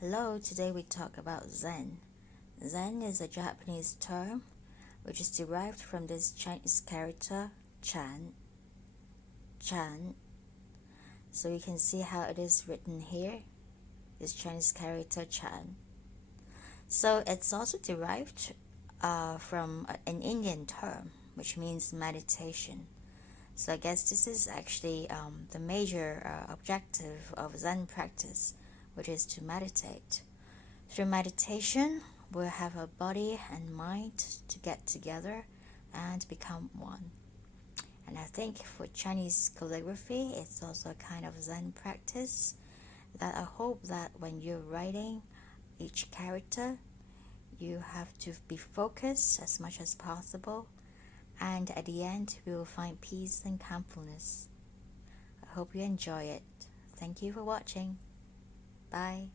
Hello, today we talk about Zen. Zen is a Japanese term which is derived from this Chinese character chán. So you can see how it is written here, this Chinese character chán. So it's also derived from an Indian term which means meditation. So I guess this is actually the major objective of Zen practice, which is to meditate. Through meditation, we'll have our body and mind to get together and become one. And I think for Chinese calligraphy, it's also a kind of Zen practice that I hope that when you're writing each character, you have to be focused as much as possible, and at the end, we will find peace and calmness. I hope you enjoy it. Thank you for watching. Bye.